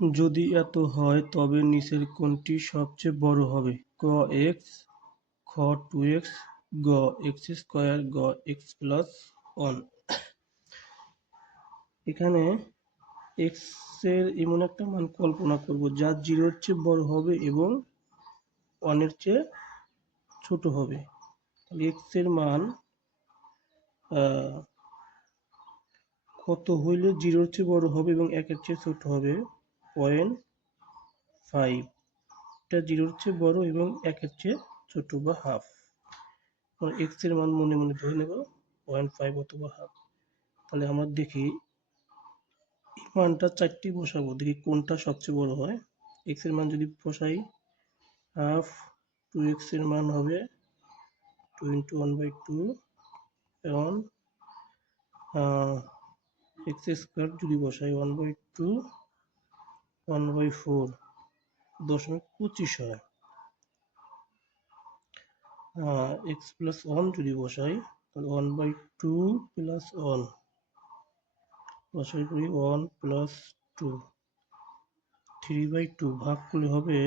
যদি এত হয় তবে নিচের কোনটি সবচেয়ে বড় হবে? ক এক্স, খ 2x, গ এক্স স্কয়ার, গ এক্স প্লাস 1। এখানে এক্স এর এমন একটা মান কল্পনা করব যা 0 এর চেয়ে বড় হবে এবং 1 এর চেয়ে ছোট হবে। তাহলে এক্স এর মান কত হইলে 0 এর চেয়ে বড় হবে এবং 1 এর চেয়ে ছোট হবে? 0.5। এটা 0 এর চেয়ে বড় এবং 1 এর চেয়ে ছোট বা হাফ। এক্স এর মান মনে মনে ধরে নেব 0.5 অথবা হাফ। তাহলে আমরা দেখি এই মানটা 4টি বসাবো, দেখি কোনটা সবচেয়ে বড় হয়। এক্স এর মান যদি বসাই, হাফ 2x এর মান হবে 2 × 1/2 এবং এক্স স্কয়ার যদি বসাই 1/2 1/4 0.25 হয়। এক্স প্লাস 1 যদি বসাই তাহলে 1/2 প্লাস 1 বসাই করি 1 প্লাস 2 3/2 ভাগ করলে হবে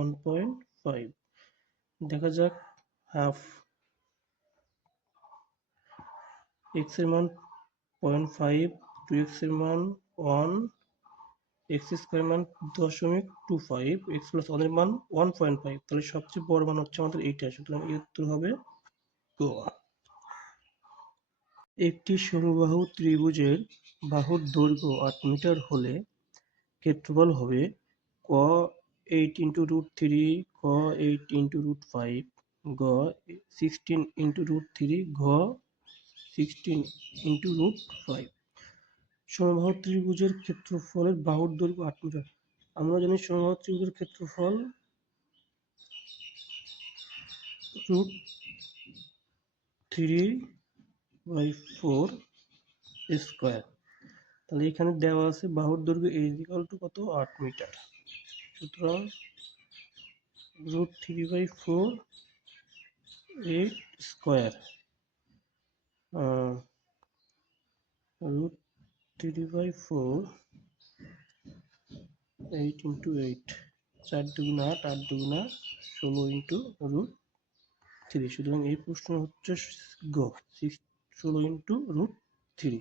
1.5। দেখা যাক হাফ। এক্স এর মান 0.5, 2x এর মান 1, এক্স স্কয়ার মান 0.25, এক্স প্লাস 1 এর মান 1.5। তাহলে সবচেয়ে বড় মান হচ্ছে আমাদের এইটা, সুতরাং এর উত্তর হবে গ। একটি সমবাহু ত্রিভুজের বাহুর দৈর্ঘ্য 8 মিটার হলে ক্ষেত্রফল হবে ক 8 × √3, খ 8 × √5, গ 16 × √3, ঘ 16 × √5। সমবাহু ত্রিভুজের ক্ষেত্রফলের বাহুর দৈর্ঘ্য 8 মিটার। আমরা জানি সমবাহু ত্রিভুজের ক্ষেত্রফল √3/4 স্কয়ার। তাহলে এখানে দেওয়া আছে বাহুর দৈর্ঘ্য কত 8 মিটার। সুতরাং √3/4 8 স্কয়ার, √3/4 8 × 8, 4 দুগুণা 8, 8 দুগুণা 16 × √3। সুতরাং এই প্রশ্ন হচ্ছে গ 16 × √3।